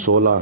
16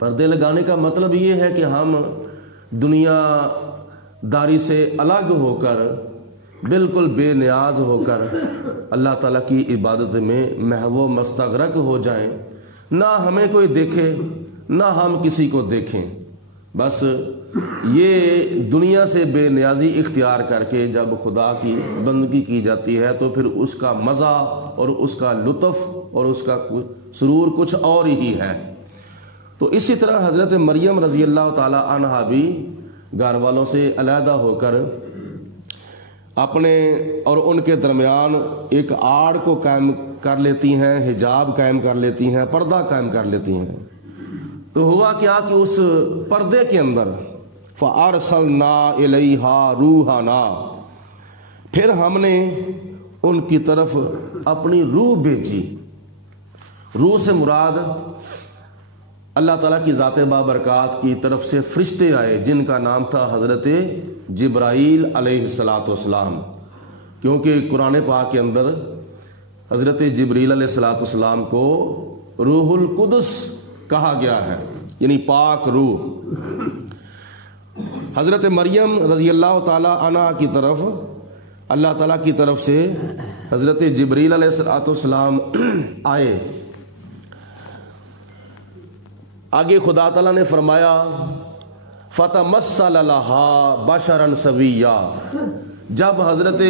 پردے لگانے کا مطلب یہ ہے کہ ہم دنیا داری سے الگ ہو کر بالکل بے نیاز ہو کر اللہ تعالیٰ کی عبادت میں محو مستغرق ہو جائیں، نہ ہمیں کوئی دیکھے نہ ہم کسی کو دیکھیں، بس یہ دنیا سے بے نیازی اختیار کر کے جب خدا کی بندگی کی جاتی ہے تو پھر اس کا مزہ اور اس کا لطف اور اس کا سرور کچھ اور ہی ہے۔ تو اسی طرح حضرت مریم رضی اللہ تعالی عنہا بھی گھر والوں سے علیحدہ ہو کر اپنے اور ان کے درمیان ایک آڑ کو قائم کر لیتی ہیں، حجاب قائم کر لیتی ہیں، پردہ قائم کر لیتی ہیں۔ تو ہوا کیا کہ اس پردے کے اندر فَأَرْسَلْنَا إِلَيْهَا رُوحَنَا، پھر ہم نے ان کی طرف اپنی روح بھیجی۔ روح سے مراد اللہ تعالیٰ کی ذات بابرکات کی طرف سے فرشتے آئے جن کا نام تھا حضرت جبرائیل علیہ السلام، کیونکہ قرآن پاک کے اندر حضرت جبرائیل علیہ السلام کو روح القدس کہا گیا ہے، یعنی پاک روح۔ حضرت مریم رضی اللہ تعالی عنہ کی طرف اللہ تعالیٰ کی طرف سے حضرت جبرائیل علیہ السلام آئے۔ آگے خدا تعالیٰ نے فرمایا فَتَمَثَّلَ لَهَا بَشَرًا سَوِيًّا، جب حضرت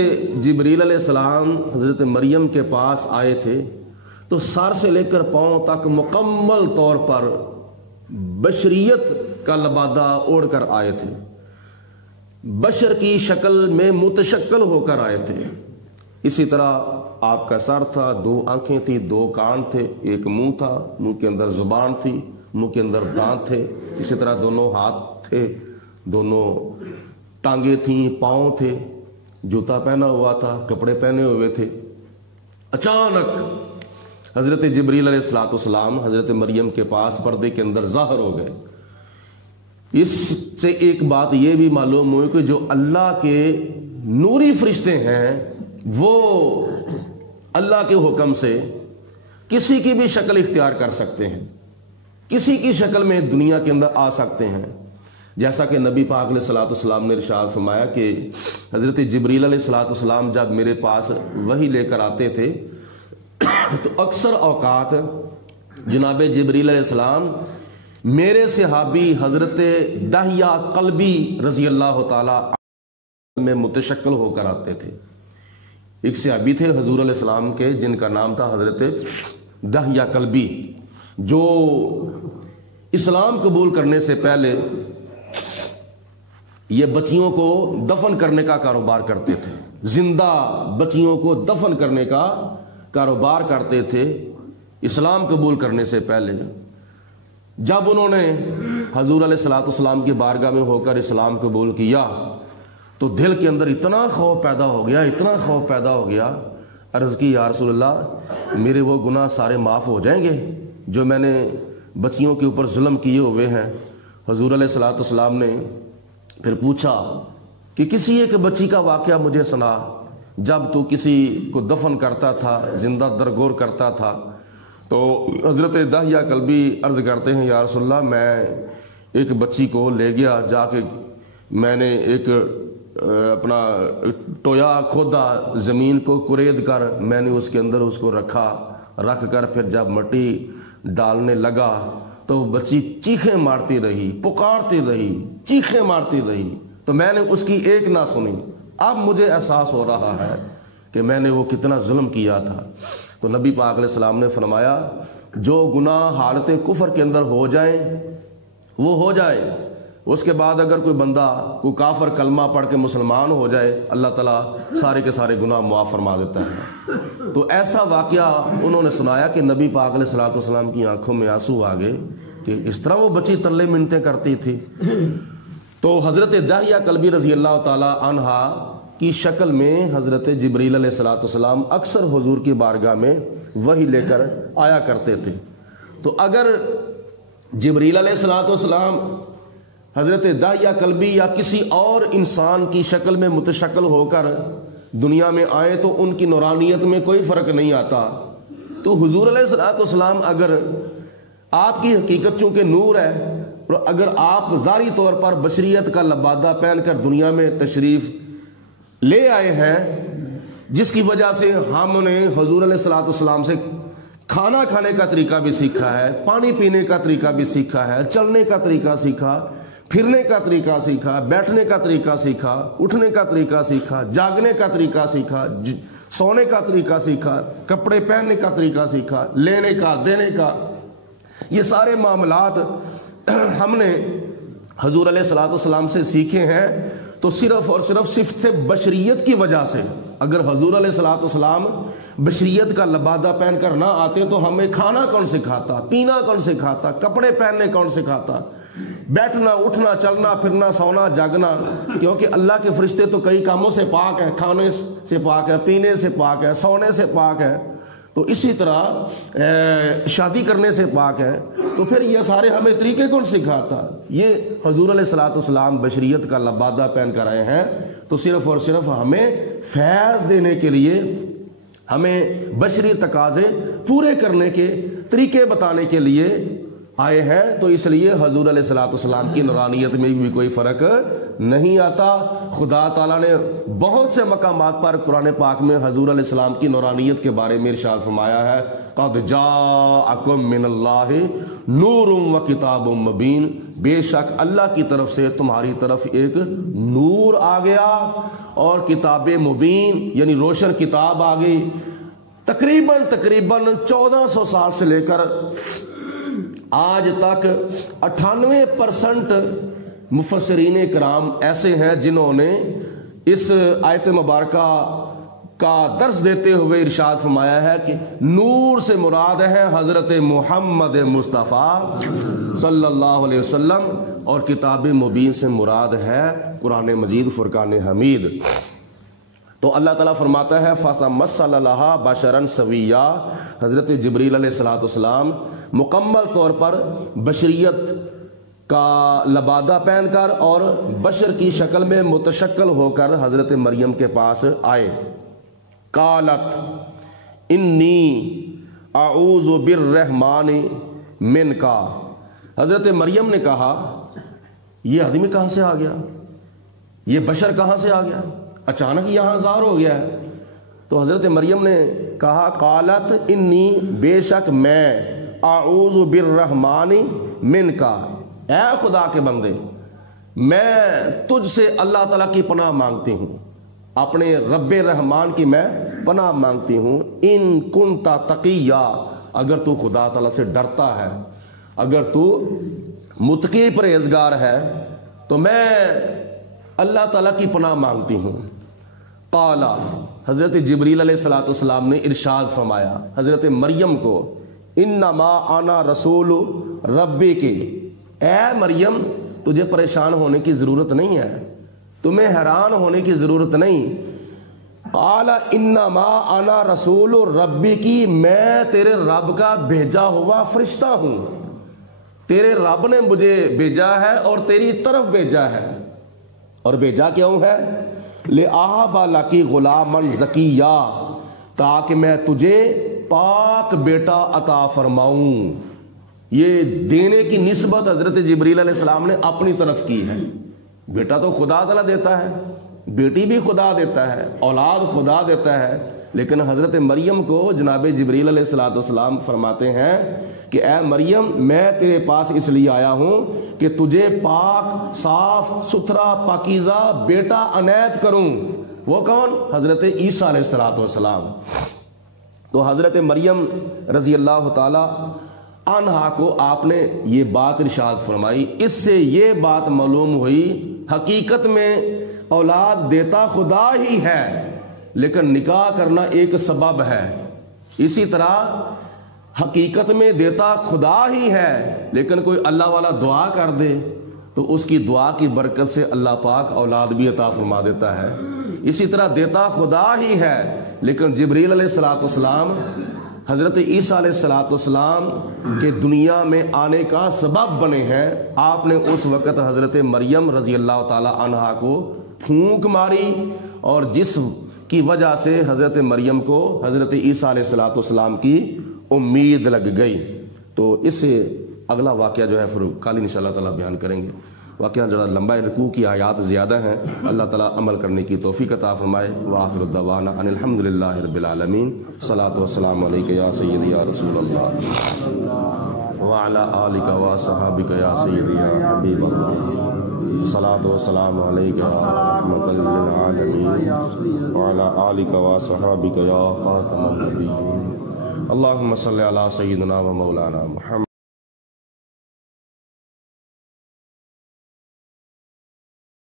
جبرائیل علیہ السلام حضرت مریم کے پاس آئے تھے تو سر سے لے کر پاؤں تک مکمل طور پر بشریت کا لبادہ اوڑھ کر آئے تھے، بشر کی شکل میں متشکل ہو کر آئے تھے۔ اسی طرح آپ کا سر تھا، 2 آنکھیں تھی، 2 کان تھے، ایک منہ تھا، منہ کے اندر زبان تھی، منہ کے اندر دانت تھے، اسی طرح 2 ہاتھ تھے، 2 ٹانگیں تھیں، پاؤں تھے، جوتا پہنا ہوا تھا، کپڑے پہنے ہوئے تھے۔ اچانک حضرت جبرائیل علیہ السلام حضرت مریم کے پاس پردے کے اندر ظاہر ہو گئے۔ اس سے ایک بات یہ بھی معلوم ہوئی کہ جو اللہ کے نوری فرشتے ہیں وہ اللہ کے حکم سے کسی کی بھی شکل اختیار کر سکتے ہیں، کسی کی شکل میں دنیا کے اندر آ سکتے ہیں، جیسا کہ نبی پاک علیہ السلام نے ارشاد فرمایا کہ حضرت جبرائیل علیہ السلام جب میرے پاس وحی لے کر آتے تھے تو اکثر اوقات جناب جبرائیل علیہ السلام میرے صحابی حضرت دہیہ قلبی رضی اللہ تعالی میں متشکل ہو کر آتے تھے۔ ایک صحابی تھے حضور علیہ السلام کے جن کا نام تھا حضرت دہیہ قلبی، جو اسلام قبول کرنے سے پہلے یہ بچیوں کو دفن کرنے کا کاروبار کرتے تھے، زندہ بچیوں کو دفن کرنے کا کاروبار کرتے تھے اسلام قبول کرنے سے پہلے۔ جب انہوں نے حضور علیہ السلام کی بارگاہ میں ہو کر اسلام قبول کیا تو دل کے اندر اتنا خوف پیدا ہو گیا، اتنا خوف پیدا ہو گیا، عرض کی یا رسول اللہ میرے وہ گناہ سارے معاف ہو جائیں گے جو میں نے بچیوں کے اوپر ظلم کیے ہوئے ہیں؟ حضور علیہ السلام نے پھر پوچھا کہ کسی ایک بچی کا واقعہ مجھے سنا جب تو کسی کو دفن کرتا تھا، زندہ درگور کرتا تھا۔ تو حضرت دہیہ قلبی عرض کرتے ہیں یا رسول اللہ میں ایک بچی کو لے گیا، جا کے میں نے ایک اپنا ٹویا کھودا، زمین کو کرید کر میں نے اس کے اندر اس کو رکھ کر پھر جب مٹی ڈالنے لگا تو بچی چیخیں مارتی رہی، پکارتی رہی، چیخیں مارتی رہی، تو میں نے اس کی ایک نہ سنی۔ اب مجھے احساس ہو رہا ہے کہ میں نے وہ کتنا ظلم کیا تھا۔ تو نبی پاک علیہ السلام نے فرمایا جو گناہ حالت کفر کے اندر ہو جائیں وہ ہو جائے، اس کے بعد اگر کوئی بندہ کوئی کافر کلمہ پڑھ کے مسلمان ہو جائے اللہ تعالیٰ سارے کے سارے گناہ معاف فرما دیتا ہے۔ تو ایسا واقعہ انہوں نے سنایا کہ نبی پاک علیہ السلام کی آنکھوں میں آنسو آ گئے کہ اس طرح وہ بچی ترلے منتیں کرتی تھی۔ تو حضرت دہیہ قلبی رضی اللہ تعالی عنہ کی شکل میں حضرت جبرائیل علیہ السلام اکثر حضور کی بارگاہ میں وحی لے کر آیا کرتے تھے۔ تو اگر جبرائیل علیہ السلام حضرت دہیہ قلبی یا کسی اور انسان کی شکل میں متشکل ہو کر دنیا میں آئے تو ان کی نورانیت میں کوئی فرق نہیں آتا۔ تو حضور علیہ السلام اگر آپ کی حقیقت چونکہ نور ہے، اور اگر آپ ظاہری طور پر بشریت کا لبادہ پہن کر دنیا میں تشریف لے آئے ہیں، جس کی وجہ سے ہم نے حضور علیہ الصلوۃ والسلام سے کھانا کھانے کا طریقہ بھی سیکھا ہے، پانی پینے کا طریقہ بھی سیکھا ہے، چلنے کا طریقہ سیکھا، پھرنے کا طریقہ سیکھا، بیٹھنے کا طریقہ سیکھا، اٹھنے کا طریقہ سیکھا، جاگنے کا طریقہ سیکھا، سونے کا طریقہ سیکھا، کپڑے پہننے کا طریقہ سیکھا، لینے کا، دینے کا، یہ سارے معاملات ہم نے حضور علیہ الصلوۃ والسلام سے سیکھے ہیں، تو صرف اور صرف صفت بشریت کی وجہ سے، اگر حضور علیہ الصلوۃ والسلام بشریت کا لبادہ پہن کر نہ آتے تو ہمیں کھانا کون سکھاتا، پینا کون سکھاتا، کپڑے پہننے کون سکھاتا، بیٹھنا، اٹھنا، چلنا، پھرنا، سونا، جاگنا، کیونکہ اللہ کے فرشتے تو کئی کاموں سے پاک ہیں، کھانے سے پاک ہے، پینے سے پاک ہے، سونے سے پاک ہے، تو اسی طرح شادی کرنے سے پاک ہے، تو پھر یہ سارے ہمیں طریقے کون سکھاتا؟ یہ حضور علیہ الصلوۃ والسلام بشریت کا لبادہ پہن کر آئے ہیں، تو صرف اور صرف ہمیں فیض دینے کے لیے، ہمیں بشری تقاضے پورے کرنے کے طریقے بتانے کے لیے آئے ہیں، تو اس لیے حضور علیہ الصلوۃ والسلام کی نورانیت میں بھی کوئی فرق نہیں آتا۔ خدا تعالیٰ نے بہت سے مقامات پر قرآن پاک میں حضور علیہ السلام کی نورانیت کے بارے میں ارشاد فرمایا ہے، قد جاءکم من اللہ نور و کتاب مبین، بے شک اللہ کی طرف سے تمہاری طرف ایک نور آ گیا اور کتاب مبین یعنی روشن کتاب آ گئی۔ تقریباً 1400 سال سے لے کر آج تک 98% مفسرین کرام ایسے ہیں جنہوں نے اس آیت مبارکہ کا درس دیتے ہوئے ارشاد فرمایا ہے کہ نور سے مراد ہے حضرت محمد مصطفیٰ صلی اللہ علیہ وسلم، اور کتاب مبین سے مراد ہے قرآن مجید فرقان حمید۔ تو اللہ تعالیٰ فرماتا ہے فَسَمَّثَّلَ لَهَا بَشَرًا سَوِيًّا، حضرت جبریل علیہ الصلوۃ والسلام مکمل طور پر بشریت کا لبادہ پہن کر اور بشر کی شکل میں متشکل ہو کر حضرت مریم کے پاس آئے۔ قالت انی اعوذ بالرحمن منک، حضرت مریم نے کہا یہ آدمی کہاں سے آ گیا، یہ بشر کہاں سے آ گیا، اچانک یہاں ظاہر ہو گیا ہے۔ تو حضرت مریم نے کہا قالت انی، بے شک میں، اعوذ بالرحمن منک، اے خدا کے بندے میں تجھ سے اللہ تعالیٰ کی پناہ مانگتی ہوں، اپنے رب رحمان کی میں پناہ مانگتی ہوں، ان کنت تقیا، اگر تو خدا تعالیٰ سے ڈرتا ہے، اگر تو متقی پرہیزگار ہے تو میں اللہ تعالیٰ کی پناہ مانگتی ہوں۔ قال، حضرت جبریل علیہ الصلوۃ والسلام نے ارشاد فرمایا حضرت مریم کو، انما انا رسول ربی کی، اے مریم تجھے پریشان ہونے کی ضرورت نہیں ہے، تمہیں حیران ہونے کی ضرورت نہیں۔ قال انما انا رسول ربی کی، میں تیرے رب کا بھیجا ہوا فرشتہ ہوں، تیرے رب نے مجھے بھیجا ہے اور تیری طرف بھیجا ہے، اور بھیجا کیوں ہے؟ لِأَهَبَ لَكِ غُلَامًا زَكِيًّا، تاکہ میں تجھے پاک بیٹا عطا فرماؤں۔ یہ دینے کی نسبت حضرت جبریل علیہ السلام نے اپنی طرف کی ہے، بیٹا تو خدا تعالیٰ دیتا ہے، بیٹی بھی خدا دیتا ہے، اولاد خدا دیتا ہے، لیکن حضرت مریم کو جناب جبریل علیہ الصلوۃ والسلام فرماتے ہیں کہ اے مریم میں تیرے پاس اس لیے آیا ہوں کہ تجھے پاک، صاف ستھرا، پاکیزہ بیٹا عنایت کروں۔ وہ کون؟ حضرت عیسیٰ علیہ الصلوۃ والسلام۔ تو حضرت مریم رضی اللہ تعالی عنہا کو آپ نے یہ بات ارشاد فرمائی، اس سے یہ بات معلوم ہوئی حقیقت میں اولاد دیتا خدا ہی ہے، لیکن نکاح کرنا ایک سبب ہے۔ اسی طرح حقیقت میں دیتا خدا ہی ہے، لیکن کوئی اللہ والا دعا کر دے تو اس کی دعا کی برکت سے اللہ پاک اولاد بھی عطا فرما دیتا ہے۔ اسی طرح دیتا خدا ہی ہے، لیکن جبریل علیہ الصلوۃ والسلام حضرت عیسیٰ علیہ الصلوۃ والسلام کے دنیا میں آنے کا سبب بنے ہیں۔ آپ نے اس وقت حضرت مریم رضی اللہ تعالی عنہا کو پھونک ماری، اور جس کی وجہ سے حضرت مریم کو حضرت عیسیٰ علیہ الصلوۃ والسلام کی امید لگ گئی۔ تو اس اگلا واقعہ جو ہے پھر کل انشاءاللہ تعالیٰ بیان کریں گے. واقعہ ذرا لمبا ہے، رکوع کی آیات زیادہ ہیں. اللہ تعالیٰ عمل کرنے کی توفیق عطا فرمائے. وآخر الدعوانا ان الحمد للہ رب العالمین. صلاۃ والسلام علیک یا سیدی یا رسول اللہ وعلی آلک و صحابک یا سیدی یا حبیب اللہ. صلاۃ والسلام علیک یا رحمۃ للعالمین وعلی آلک و صحابک یا خاتم النبیین. اللہم صلی علی سیدنا و مولانا محمد.